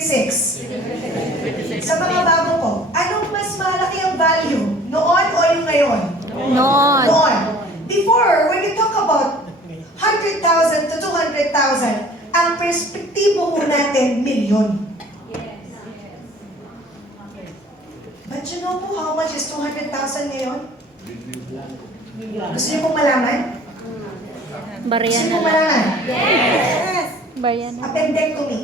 Six. Sa mga bago ko, anong mas malaki ang value? Noon o yung ngayon? Noon. Noon. Before, when we talk about 100,000 to 200,000, ang perspektibo po natin, milyon. But you know po how much is 200,000 ngayon? Gusto niyo pong malaman? Barya Gusto niyo na pong lang. malaman? Yes! Barya na. Appendectomy.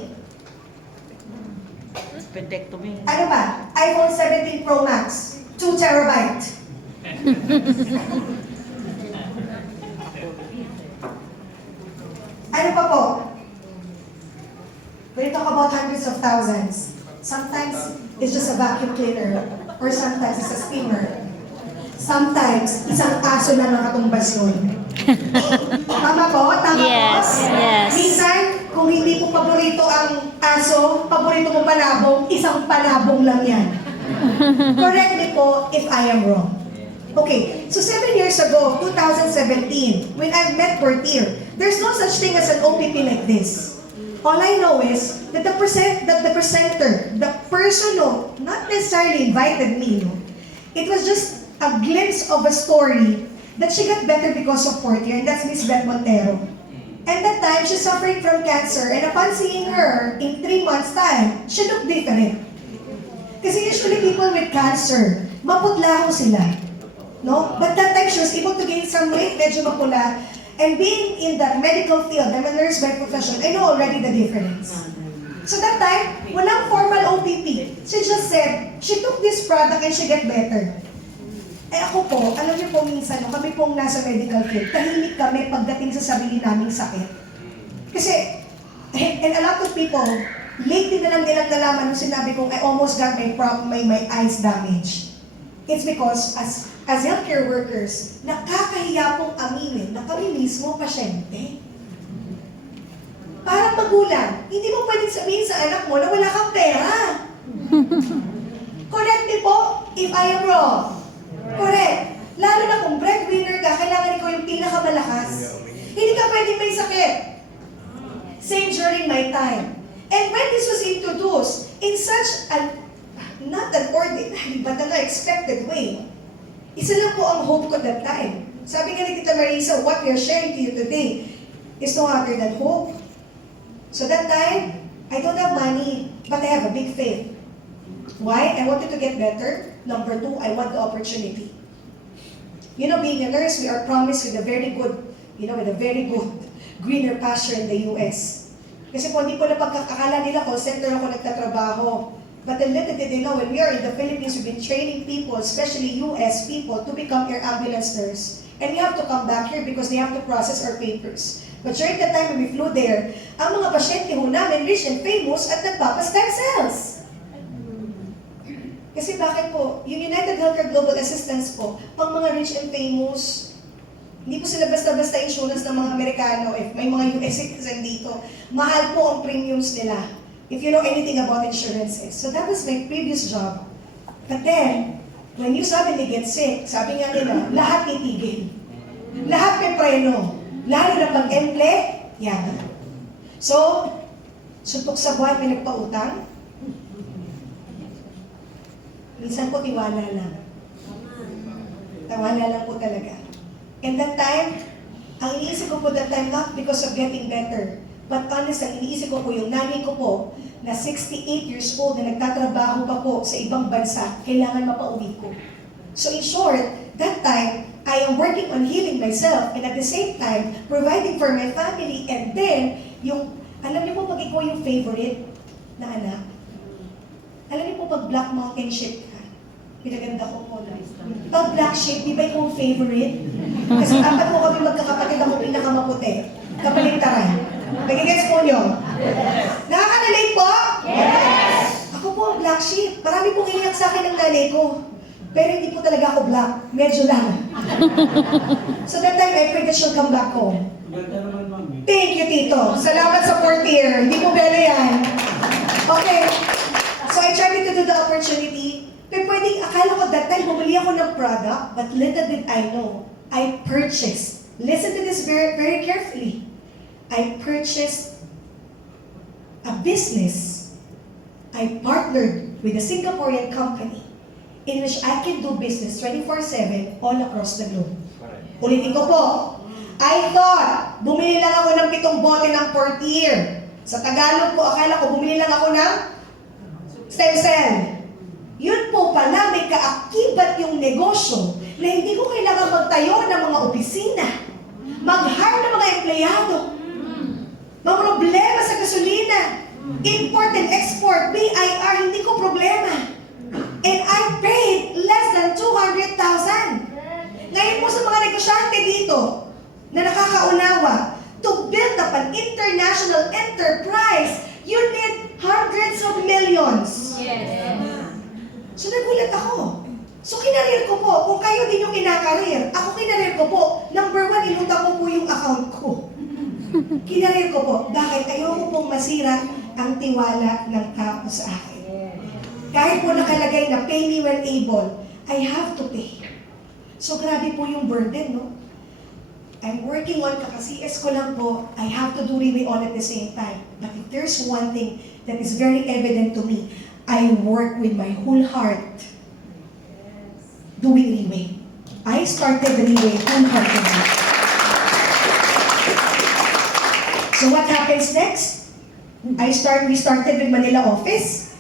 Appendectomy. Ano ba? iPhone 17 Pro Max. 2 terabyte. Ano pa po? When you talk about hundreds of thousands, sometimes it's just a vacuum cleaner or sometimes it's a steamer. Sometimes, isang aso lang ang katumbas yun. Tama po? Tama Yes, po? yes. Minsan, kung hindi po paborito ang aso, paborito mo panabong, isang panabong lang yan. Correct me po if I am wrong. Okay, so 7 years ago, 2017, when I met Portier, there's no such thing as an OPP like this. All I know is that the presenter, the person who not necessarily invited me, no, it was just a glimpse of a story that she got better because of Portier, and that's Miss Beth Montero. And that time, she's suffering from cancer, and upon seeing her in 3 months' time, she looked different. Kasi usually people with cancer, maputla ho sila. No? But that time, she was able to gain some weight, medyo mapula. And being in the medical field, I'm a nurse by profession, I know already the difference. So that time, walang formal OPP. She just said, she took this product and she get better. Eh ako po, alam niyo po minsan, no, kami pong nasa medical field, tahimik kami pagdating sa sarili naming sakit. Kasi, and a lot of people, lately na lang nilang nalaman nung sinabi kong, I almost got my eyes damaged. It's because, as healthcare workers, nakakahiya pong aminin na kami mismo pasyente. Parang magulang, hindi mo pwedeng sabihin sa anak mo na wala kang pera. Correct me po if I am wrong. Correct. Lalo na kung breadwinner ka, kailangan ikaw yung pinakamalakas. Hindi ka pwedeng may sakit. Same during my time. And when this was introduced in such not an ordinary but an unexpected way, isa lang po ang hope ko that time. Sabi nga ni Tita Marisa, what we are sharing to you today is no other than hope. So that time, I don't have money, but I have a big faith. Why? I wanted to get better. Number 2, I want the opportunity. You know, being a nurse, we are promised with a very good greener pasture in the US. Kasi po, hindi po na pagkakakala nila, call center ako nagtatrabaho. But the little did they know, when we are in the Philippines, we've been training people, especially US people, to become air ambulance nurse. And we have to come back here because they have to process our papers. But during the time when we flew there, ang mga pasyente ho namin, rich and famous, at nagpapa-stem cells. Kasi bakit po, yung United Healthcare Global Assistance po, pang mga rich and famous, hindi po sila basta-basta insurance ng mga Amerikano, if may mga US citizen dito, mahal po ang premiums nila, if you know anything about insurances. So that was my previous job. But then, when you suddenly get sick, sabi nga nila, lahat titigil. Lahat may preno. Lalo na pag-emple, yan. So, suntok sa buhay, may nagpautang. Minsan po, tiwala lang. Tiwala lang po talaga. And that time, ang iniisip ko po that time, not because of getting better, but honest, ang iniisip ko po yung nanay ko po, na 68 years old, na nagtatrabaho pa po sa ibang bansa, kailangan mapauwi ko. So in short, that time, I am working on healing myself, and at the same time, providing for my family, and then, alam niyo po pag ikaw yung favorite na anak, alam niyo po pag black mountain sheep ka, pinaganda ko po na. Pag black sheep, di ba ikaw favorite? Kasi apat po kami magkakapatid, ako pinakamaputi. Kapaligtaran. Nagigets po nyo? Nakaka-relate po? Yes! Ako po ang black sheep. Marami pong iniyak sa akin ng nanay ko. Pero hindi po talaga ako black. Medyo lang. So that time, I pray that she'll come back home. Thank you, Tito. Salamat sa Portier. Hindi po belo yan. Okay. So I tried to do the opportunity. Pero pwedeng, akala ko that time, bumili ako ng product, but little did I know, I purchased. Listen to this very, very carefully. I purchased a business I partnered with a Singaporean company in which I can do business 24/7 all across the globe. Ulitin ko po, I thought, bumili lang ako ng 7 bote ng Portier. Sa Tagalog po, akala ko bumili lang ako ng stem cell. Yun po pala, may kaakibat yung negosyo na hindi ko kailangan magtayo ng mga opisina, mag-hire ng mga empleyado, mga problema sa gasolina, import and export, BIR, hindi ko problema. And I paid less than 200,000. Ngayon po sa mga negosyante dito na nakakaunawa, to build up an international enterprise, you need hundreds of millions. So nagulat ako. So kinarir ko po, kung kayo din yung kinakarir, ako kinarir ko po, number 1, ilutang ko po yung account ko. Kinarir ko po, bakit ayoko pong masira ang tiwala ng tao sa akin. Kahit po nakalagay na pay me when able, I have to pay. So grabe po yung burden, no? I'm working on kaka-CS ko lang po, I have to do really all at the same time. But if there's one thing that is very evident to me, I work with my whole heart doing Riway. I started Riway wholeheartedly. So what happens next? We started with Manila office.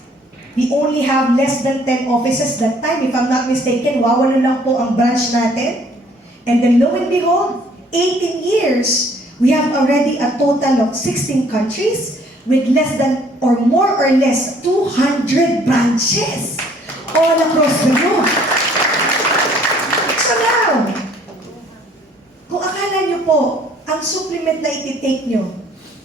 We only have less than 10 offices that time. If I'm not mistaken, wawalo lang po ang branch natin. And then lo and behold, 18 years, we have already a total of 16 countries with less than or more or less 200 branches all across the globe. So now, kung akala nyo po, ang supplement na ititake nyo,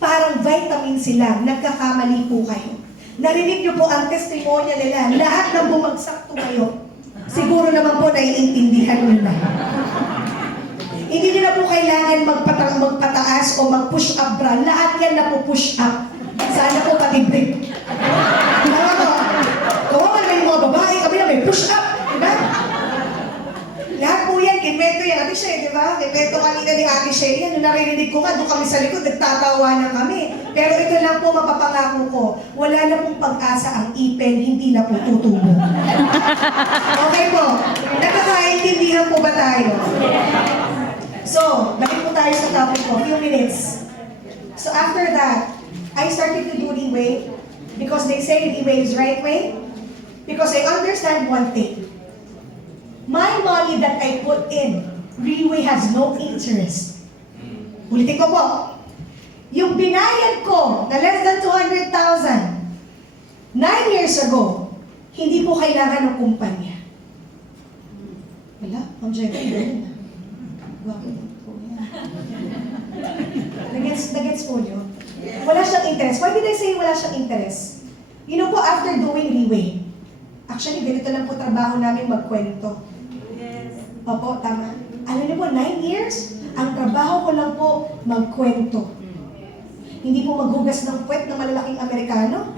parang vitamin sila, nagkakamali po kayo. Narinig nyo po ang testimonya nila, lahat ng bumagsak tumayo. Siguro naman po naiintindihan nyo na. Hindi nyo na po kailangan magpataas o mag-push up bra. Lahat yan na po push up. Sana po pati break. Diba po? Kung may mga babae, kami na may push up. Diba? Lahat po yan, kinwento yan. Ate Shea, diba? Kinwento kanina ni Ate Shea. Yan, nung naririnig ko nga, doon kami sa likod, nagtatawa na kami. Pero ito lang po mapapangako ko. Wala na pong pag-asa ang ipin, hindi na po tutubo. Okay po. Nakakaintindihan po ba tayo? So, balik po tayo sa topic ko. Few minutes. So after that, I started to do Riway because they say Riway is right way. Because I understand one thing. My money that I put in, Riway has no interest. Ulitin ko po. Yung binayad ko na less than 200,000, 9 years ago, hindi po kailangan ng kumpanya. Wala? Ang Jeffrey, Nagets po nyo? Wala siyang interest. Why did I say wala siyang interest? You know po, after doing Riway, actually, ganito lang po trabaho namin magkwento. Opo, tama. Alam niyo po, 9 years, ang trabaho ko lang po magkwento. Hindi po maghugas ng puwet ng malalaking Amerikano.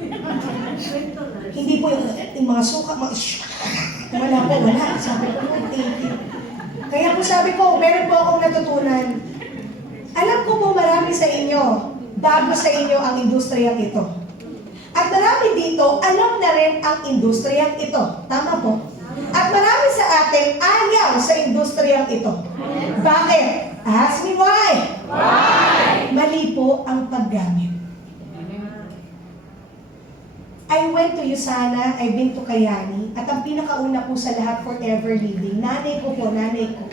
Hindi po yung mga suka, wala po, wala. Sabi ko, thank you. Kaya po sabi ko, meron po akong natutunan. Alam ko po marami sa inyo, bago sa inyo ang industriyang ito. At marami dito, alam na rin ang industriyang ito. Tama po? At marami sa atin, ayaw sa industriyang ito. Bakit? Ask me why. Why? Mali po ang paggamit. I went to Yusana, I've been to Kayani, at ang pinakauna po sa lahat, Forever Living, nanay ko po, nanay ko.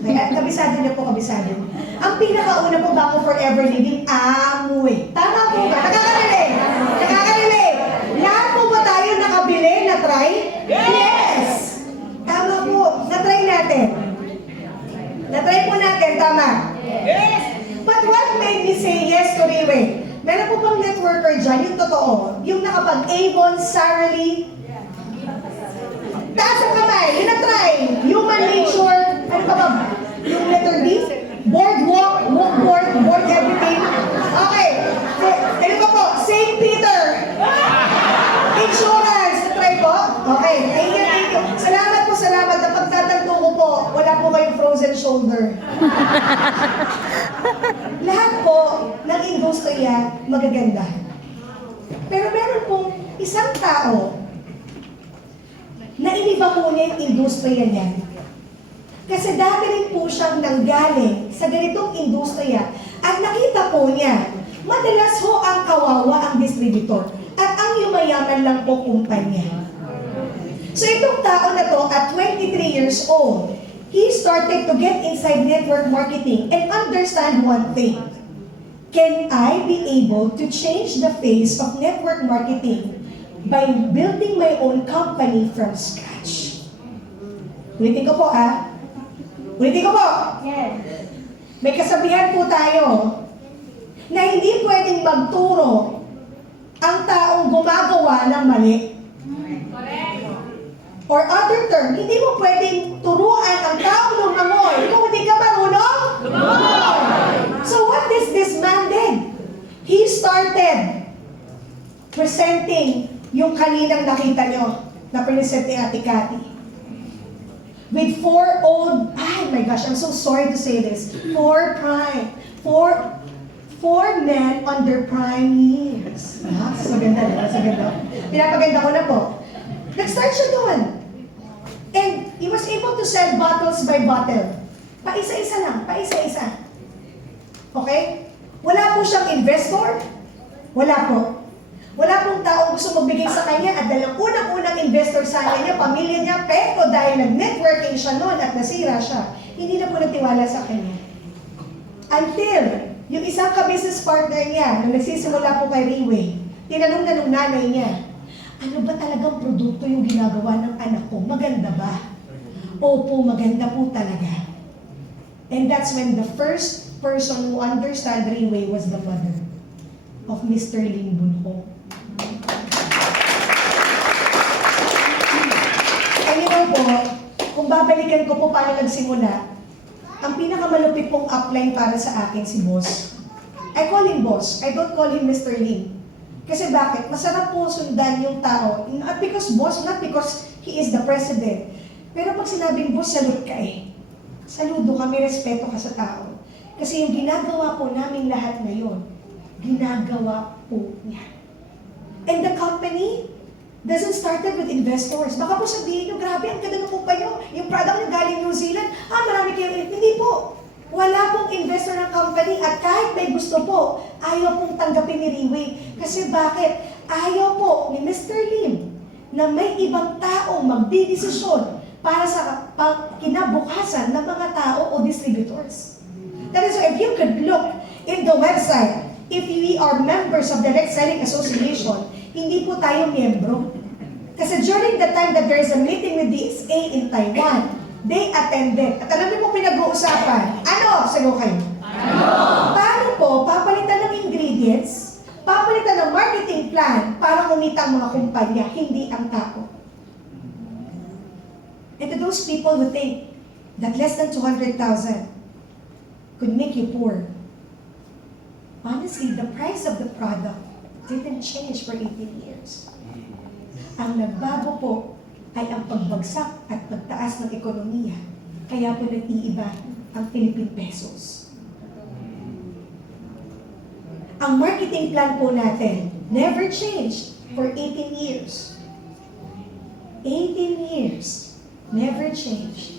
Kaya, kabisado niyo po, kabisado. Ang pinakauna po bago Forever Living, Amway. Tama po ba? Nakakarinig? Nakakarinig? Lahat po ba tayo nakabili, na-try? Yes! Tama po, na-try natin. Na-try po natin, tama? Yes! But what made me say yes to Riway? Meron po bang networker dyan, yung totoo, yung nakapag-Avon, Sara Lee? Taas ang kamay, yun na-try. Human nature, ano pa ba? Yung letter B? Boardwalk, walkboard, board everything. Okay. Ano pa po? St. Peter. Insurance, na-try po? Okay, thank you, thank you. Salamat po, salamat. Napagtatanto ko po, wala po kayong frozen shoulder. Lahat po ng industriya magaganda. Pero meron pong isang tao, nainiba po niya yung industriya niya. Kasi dati rin po siyang nanggaling sa ganitong industriya at nakita po niya, madalas ho ang kawawa ang distributor at ang yumayaman lang po kumpanya. So itong tao na to at 23 years old, he started to get inside network marketing and understand one thing. Can I be able to change the face of network marketing by building my own company from scratch? Ulitin ko po Ulitin ko po. May kasabihan po tayo na hindi pwedeng magturo ang taong gumagawa ng mali. Or other term, hindi mo pwedeng turuan ang taong lumangoy kung hindi ka marunong. So what is this man did? He started presenting yung kaninang nakita nyo na present ni Ate Cathy. With oh my gosh, I'm so sorry to say this. Four men under prime years. So ganda, diba? So ganda. Pinapaganda ko na po. Nag-start siya doon. And he was able to sell bottles by bottle. Paisa-isa lang, paisa-isa. Okay? Wala po siyang investor. Wala po. Wala pong taong gusto magbigay sa kanya at dahil unang-unang investor sa kanya, pamilya niya, pero dahil nag-networking siya noon at nasira siya, hindi na po nagtiwala sa kanya. Until yung isang ka-business partner niya, na nagsisimula po kay Riway, tinanong na nung nanay niya, ano ba talagang produkto yung ginagawa ng anak ko? Maganda ba? Opo, maganda po talaga. And that's when the first person who understand Riway was the mother of Mr. Lim Bunho. And you know po, kung babalikan ko po paano nagsimula, ang pinakamalupit pong upline para sa akin si Boss. I call him Boss. I don't call him Mr. Lim. Kasi bakit? Masarap po sundan yung tao. Not because Boss, not because he is the president. Pero pag sinabing Boss, salute ka eh. Saludo ka, may respeto ka sa tao. Kasi yung ginagawa po namin lahat ngayon, ginagawa po niya. And the company doesn't started with investors. Baka po sabihin nyo, grabe, ang ganda ng kumpanya nyo. Yung product nyo galing New Zealand, marami kayo. Hindi po. Wala pong investor ng company at kahit may gusto po, ayaw pong tanggapin ni Riway. Kasi bakit? Ayaw po ni Mr. Lim na may ibang taong magdidesisyon para sa kinabukasan ng mga tao o distributors. That is why if you could look in the website, if we are members of the Direct Selling Association, hindi po tayo miyembro. Kasi during the time that there is a meeting with DSA in Taiwan, they attended. At alam niyo po pinag-uusapan, ano? Sagot kayo. Ano? Paano po papalitan ng ingredients, papalitan ng marketing plan para kumita ang mga kumpanya, hindi ang tao. And to those people who think that less than 200,000 could make you poor, honestly, the price of the product didn't change for 18 years. Ang nagbago po ay ang pagbagsak at pagtaas ng ekonomiya. Kaya po nag-iiba ang Philippine pesos. Ang marketing plan po natin never changed for 18 years. 18 years, never changed.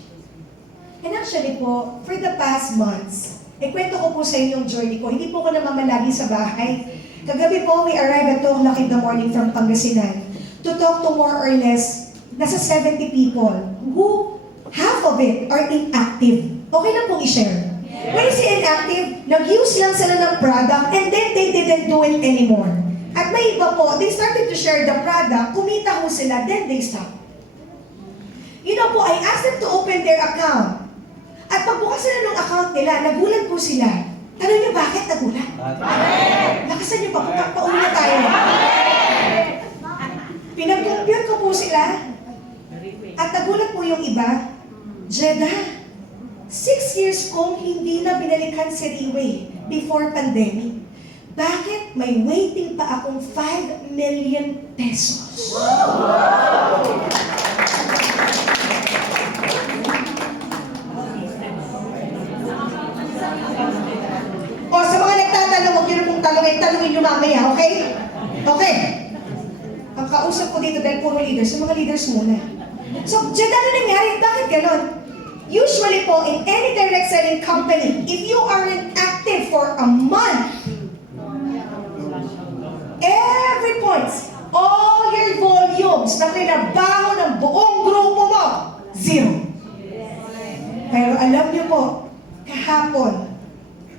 And actually po, for the past months, kwento ko po sa inyo yung journey ko. Hindi po ko namamalagi sa bahay. Kagabi po, we arrived at 2 o'clock in the morning from Pangasinan to talk to more or less nasa 70 people who half of it are inactive. Okay lang pong i-share. When you say inactive, nag-use lang sila ng product and then they didn't do it anymore. At may iba po, they started to share the product, kumita ho sila, then they stop. You know po, I asked them to open their account. At pagbukas sila ng account nila, nagulat po sila. Tanong niyo bakit nagulat? Lakasan niyo pa, pauna tayo. Pinag-compute ko po sila. At nagulat po yung iba. Jeddah, 6 years kong hindi na binalikan si Riway before pandemic. Bakit may waiting pa akong 5 million pesos? O sa mga nagtatanong, huwag nyo na pong tanongin nyo mamaya, okay? Okay. kausap ko dito dahil puro leaders, yung mga leaders muna. So, dyan ano nangyari? Bakit ganon? Usually po, in any direct selling company, if you are inactive for a month, every points, all your volumes na trinabaho ng buong grupo mo, zero. Pero alam niyo po, kahapon,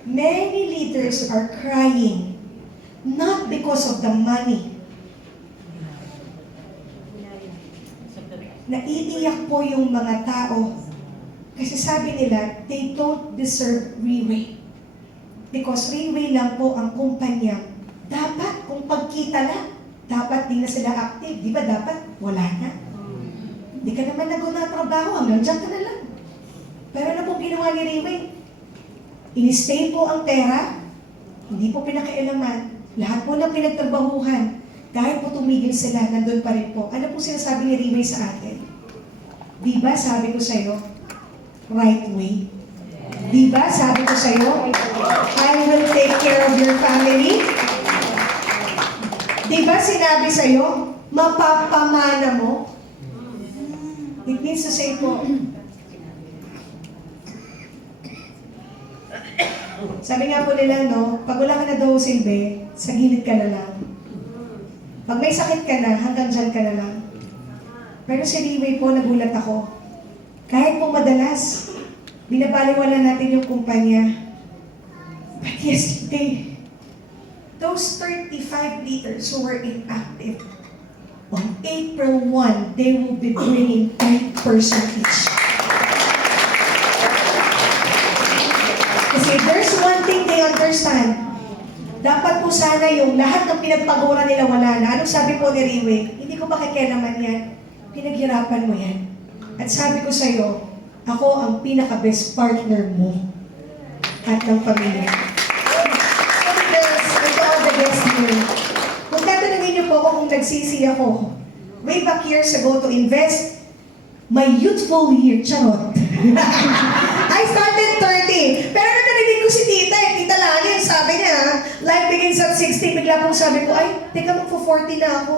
many leaders are crying, not because of the money. Naiiyak po yung mga tao kasi sabi nila, they don't deserve Riway. Because Riway lang po ang kumpanya. Dapat, kung pagkita lang, dapat di na sila active. Di ba dapat? Wala na. Hindi ka naman nagtrabaho, hanggang dyan ka na lang. Pero ano pong ginawa ni Riway? In-stay po ang pera, hindi po pinakialaman. Lahat po ng pinagtrabahuhan. Kahit po tumigil sila, nandun pa rin po. Ano po sinasabi ni Riway sa atin? Di ba sabi ko sa'yo, right way? Di ba sabi ko sa'yo, I will take care of your family? Di ba sinabi sa'yo, mapapamana mo? It means to say po, sabi nga po nila, no, pag wala ka na daw silbi, sa gilid ka na lang. Pag may sakit ka na, hanggang dyan ka na lang. Pero si Riway po, nagulat ako. Kahit po madalas, binabaliwala natin yung kumpanya. But yesterday, those 35 leaders who were inactive, on April 1, they will be bringing 10% each. Kasi there's one thing they understand. Dapat po sana yung lahat ng pinagpagura nila wala na. Anong sabi po ni Riway? Hindi ko pakikialaman yan. Pinaghirapan mo yan. At sabi ko sa'yo, ako ang pinaka-best partner mo at ng pamilya. So leaders, and to all the guests here, kung tatanungin niyo po ako kung nagsisi ako, way back years ago to invest my youthful year, charot. I started 30. Pero nung narinig ko si tita, tita lagi, sabi niya, life begins at 60. Bigla pong sabi ko, ay, teka, magpo-40 na ako.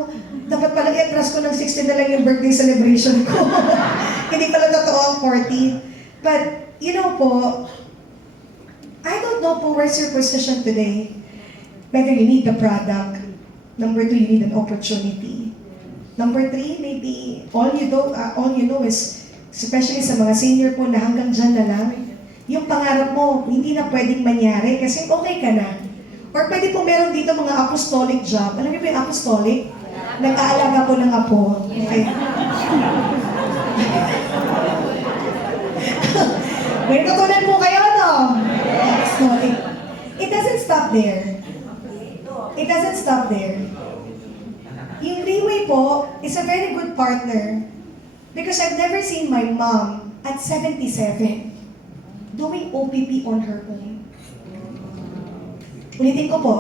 Dapat pala i-atras ko ng 60 na lang yung birthday celebration ko. Hindi pala totoo ang 40. But, you know po, I don't know po where's your position today. Whether you need the product. Number 2, you need an opportunity. Number 3, maybe all you know is, especially sa mga senior po na hanggang dyan na lang, yung pangarap mo, hindi na pwedeng mangyari kasi okay ka na. Or pwede po meron dito mga apostolic job. Alam niyo po yung apostolic? Nag-aalaga po ng apo. Okay. May katulad po kayo, no? Apostolic. It doesn't stop there. It doesn't stop there. Yung Riway po is a very good partner because I've never seen my mom at 77 doing OPP on her own. Ulitin ko po,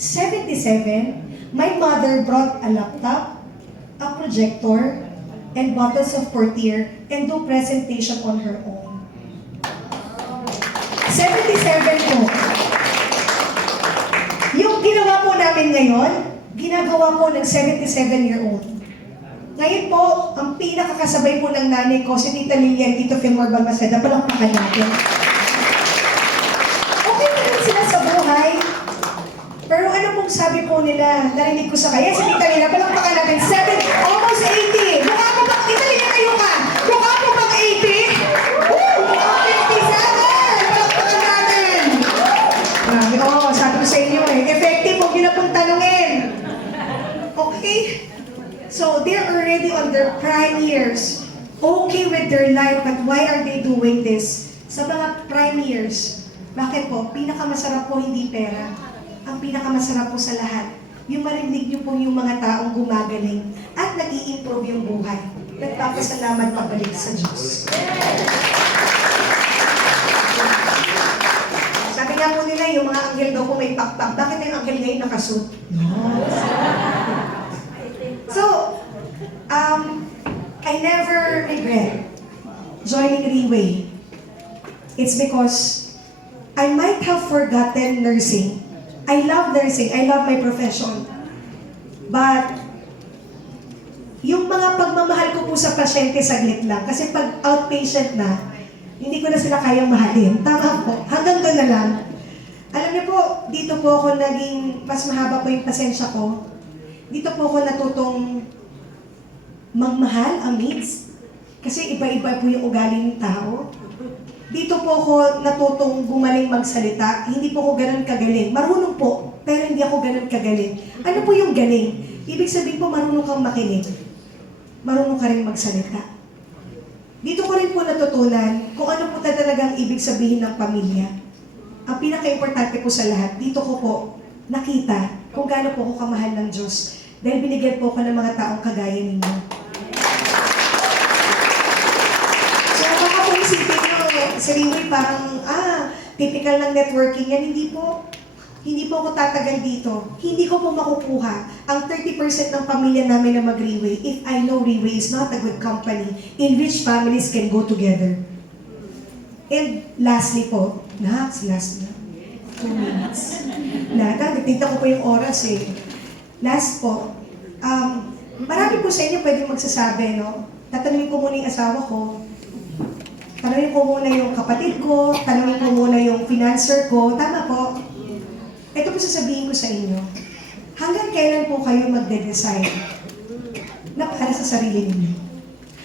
77, my mother brought a laptop, a projector, and bottles of Portier and do presentation on her own. 77 po. Yung ginawa po namin ngayon, ginagawa po ng 77-year-old. Ngayon po, ang pinakakasabay po ng nanay ko, si Tita Lilian, Tito Filmar Balmaceda, palakpakan natin. Okay na rin sila sa buhay. Pero ano pong sabi po nila, narinig ko sa kaya, si Tita Lilian, palakpakan natin, almost 80. Mukha mo bang, Tita Lilian, kayo ka? Mukha mo bang 80? Woo! Mukha 57! Palakpakan natin! Grabe, sabi ko sa inyo effective, huwag nyo na pong tanungin. Okay? So, they're already on their prime years. Okay with their life, but why are they doing this? Sa mga prime years, bakit po? Pinakamasarap po hindi pera. Ang pinakamasarap po sa lahat, yung marinig nyo po yung mga taong gumagaling at nag-i-improve yung buhay. Nagpapasalamat pabalik sa Diyos. Sabi nga po nila, yung mga anghel daw po may pakpak. Bakit yung anghel ngayon nakasuit? So, I never regret joining Riway. It's because I might have forgotten nursing. I love nursing. I love my profession. But yung mga pagmamahal ko po sa pasyente saglit lang. Kasi pag outpatient na, hindi ko na sila kayang mahalin. Tama po. Hanggang doon na lang. Alam niyo po, dito po ako naging, mas mahaba po yung pasensya ko. Dito po ako natutong magmahal, amids. Kasi iba-iba po yung ugali ng tao. Dito po ako natutong gumaling magsalita. Hindi po ako ganun kagaling. Marunong po, pero hindi ako ganun kagaling. Ano po yung galing? Ibig sabihin po, marunong kang makinig. Marunong ka rin magsalita. Dito ko rin po natutunan kung ano po talagang ibig sabihin ng pamilya. Ang pinaka-importante po sa lahat, dito ko po nakita kung gaano po ako kamahal ng Diyos. Dahil binigyan po ako ng mga taong kagaya ninyo. So baka po isipin nyo, si Riwi parang, typical ng networking yan. Hindi po. Hindi po ako tatagal dito. Hindi ko po makukuha ang 30% ng pamilya namin na mag-Riwi if I know Riwi is not a good company in which families can go together. And lastly po, last na, 2 minutes. Nagtitignan ko po yung oras eh. Last po, marami po sa inyo pwedeng magsasabi, no? Tatanungin ko muna yung asawa ko, tanungin ko muna yung kapatid ko, tanungin ko muna yung financer ko, tama po? Ito po sasabihin ko sa inyo, hanggang kailan po kayo magde-decide na para sa sarili ninyo?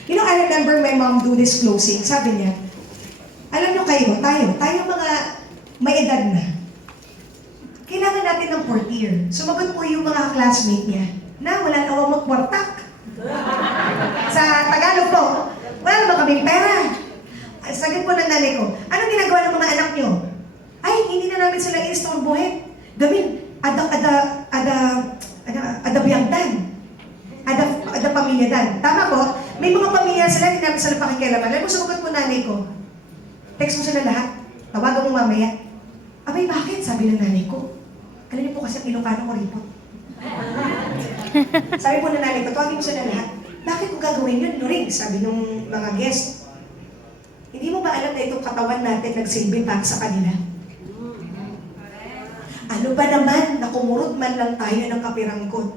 You know, I remember my mom do this closing, sabi niya, alam nyo kayo, tayo mga may edad na, kailangan natin ng 4th year. Sumagot po yung mga classmate niya na wala na awang magkwartak. Sa Tagalog po, wala naman kaming pera. Sagot po ng nanay ko, anong ginagawa ng mga anak nyo? Ay, hindi na namin sila instorbohin. Gawin, ada biyagdan. Ada pamilya dan. Tama po, may mga pamilya sila, hindi namin sila pakikialaman. Alam mo, sumagot po nanay ko, text mo sila lahat, tawagan mo mamaya. Abay, bakit? Sabi ng nanay ko. Alam niyo po kasi ang Ilocano ko ripot. Sabi po ng nanay ko, tawagin mo sila lahat. Bakit kung gagawin yun? Nuring, sabi ng mga guest. Hindi mo ba alam na itong katawan natin nagsilbi para sa kanila? Ano ba naman, nakumurot man lang tayo ng kapiranggot.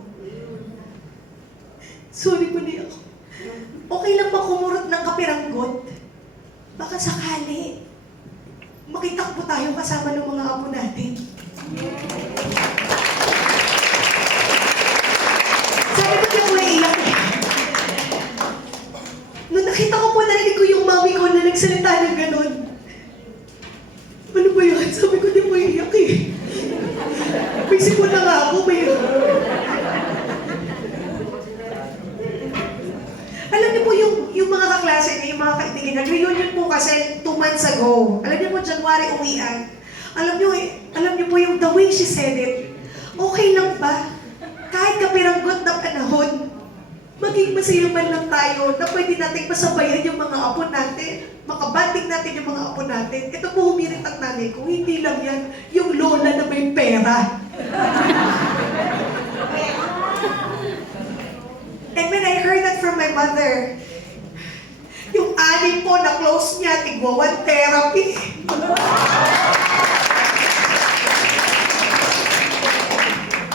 Sorry po niya ako. Okay lang makumurot ng kapiranggot. Baka sakali, makitakbo tayo kasama ng mga apo natin. Sabi ko niya ko naiiyak. Nung nakita ko po, narinig ko yung mami ko na nagsalita ng ganon. Ano ba yun? Sabi ko, di mo iiyak eh. Busy ko na nga ako, may... Alam niyo po yung mga kaklase niyo, yung mga kaibigan, reunion po kasi 2 months ago. Alam niyo po, January uwian. Alam niyo po yung the way she said it, okay lang ba? Kahit kapiranggot ng panahon, maging masaya man lang tayo na pwede natin pasabayan yung mga apo natin. Makabanding natin yung mga apo natin. Ito po humirit ang nanay ko, hindi lang yan yung lola na may pera. And when I heard that from my mother, yung anim po na close niya, tigwawan therapy.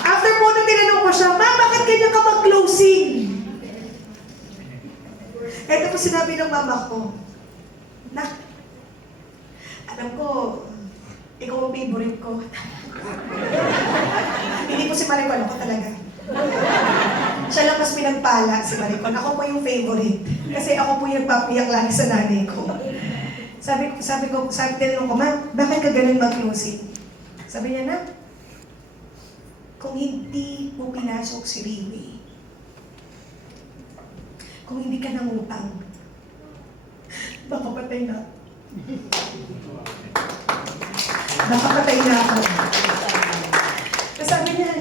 After po na tinanong ko siya, Ma, bakit ganyan ka mag-closing? Ito po sinabi ng mama ko, Nak, alam ko, ikaw ang favorite ko. Hindi po si Maricon, ako talaga. Siya lang mas pinagpala si Maricon. Ako po yung favorite. Kasi ako po yung papiyak lagi sa nanay ko. Sabi tinanong ko, Ma, bakit ka ganun mag-closing? Sabi niya na, kung hindi mo pinasok si Riwi, kung hindi ka nangutang, baka patay na. Baka patay na ako. Sabi niya,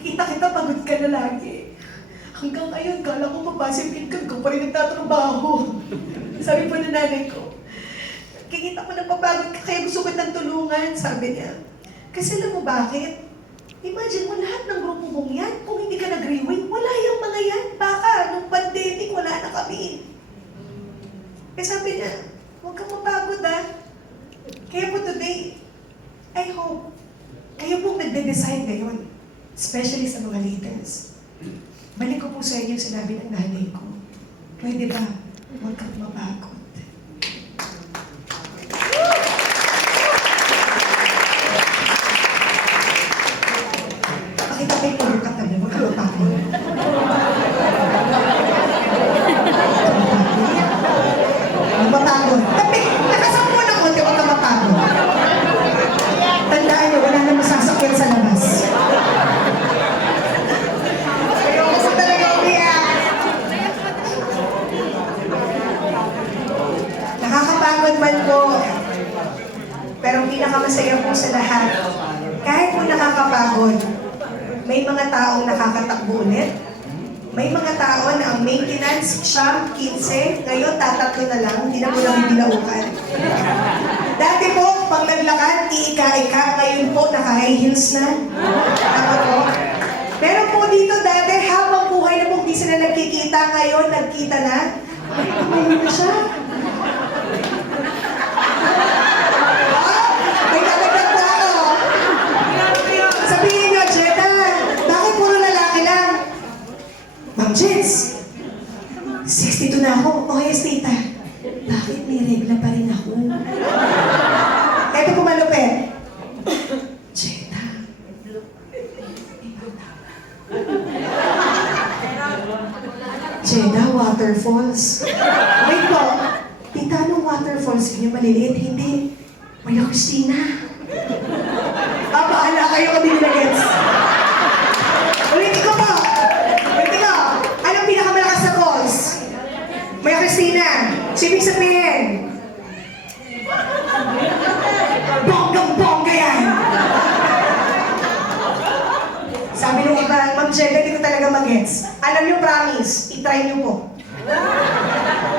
kita pagod ka na lagi. Hanggang ngayon, kala ko mabasip income ko pa rin nagtatrabaho. Sabi po ng nanay ko, kikita ko na papagod ka, kaya gusto kitang tulungan, sabi niya. Kasi alam mo bakit? Imagine mo lahat ng grupo mong yan, kung hindi ka nag-rewing, wala yung mga yan. Baka nung pandemic, wala na kami. Kaya sabi niya, huwag kang mapagod Kaya po today, I hope, kayo pong nagde-decide ngayon, especially sa mga leaders. balik ko po sa inyo yung sinabi ng nanay ko. Pwede ba? Huwag kang mapagod. Pakita ko yung pagkakat na huwag kang mapagod. Huwag mapagod. Tapi, nakasampo na huwag kang mapagod. Tandaan nyo, wala na masasakyan sa labas. Ayoko po talaga umiyak. Nakakapagod man po. Pero ang pinakamasaya po sa lahat, kahit po nakakapagod, may mga taong nakakatakbo ulit. May mga tao na ang maintenance, siyam, 15, ngayon tatatlo na lang, hindi na mo lang binaukan. Dati po, pag naglakad, iika-ika, ngayon po, naka-high heels na. Tama po? Pero po dito dati, habang buhay na po, hindi sila nagkikita, ngayon, nagkita na. Ay, tumayo na siya. May tatagdag po ako. Sabihin niyo, Jetta, bakit puro lalaki lang? Ma'am Jets, 62 na ako. O yes, tita. Bakit may regla pa rin ako? Eto po malupit. Jetta. Jetta, waterfalls. Wait po. Tita, anong waterfalls niyo? Maliliit? Hindi. Maria Cristina. Bahala kayo kami nila gets. Ulitin ko po. Ulitin ko. Anong pinakamalakas na falls? Maria Cristina. Sibig sabihin. Bonggang-bongga yan. Sabi nung iba, Ma'am Jeda, hindi ko talaga mag-gets. Alam niyo, promise, itry niyo po.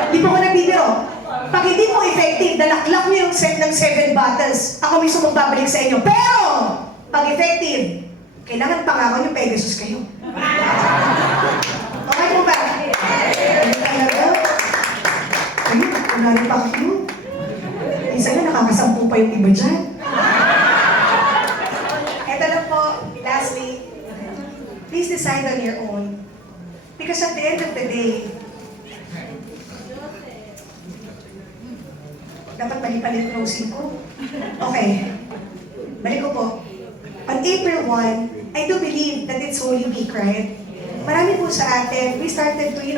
Di po ko nagbibiro. Pag hindi mo effective, dalaklak niyo yung set ng 7 bottles. Ako mismo magbabalik sa inyo. Pero, pag effective, kailangan pangako niyo Pegasus kayo. Okay po ba? Ano talaga? Ayun, kunwari pa kayo. Minsan na nakakasampu pa yung iba dyan. Eto lang po, lastly, please decide on your own. Because at the end of the day, dapat balik-balik closing ko. Okay. Balik ko po. On April 1, I do believe that it's Holy Week, right? Marami po sa atin, we started to,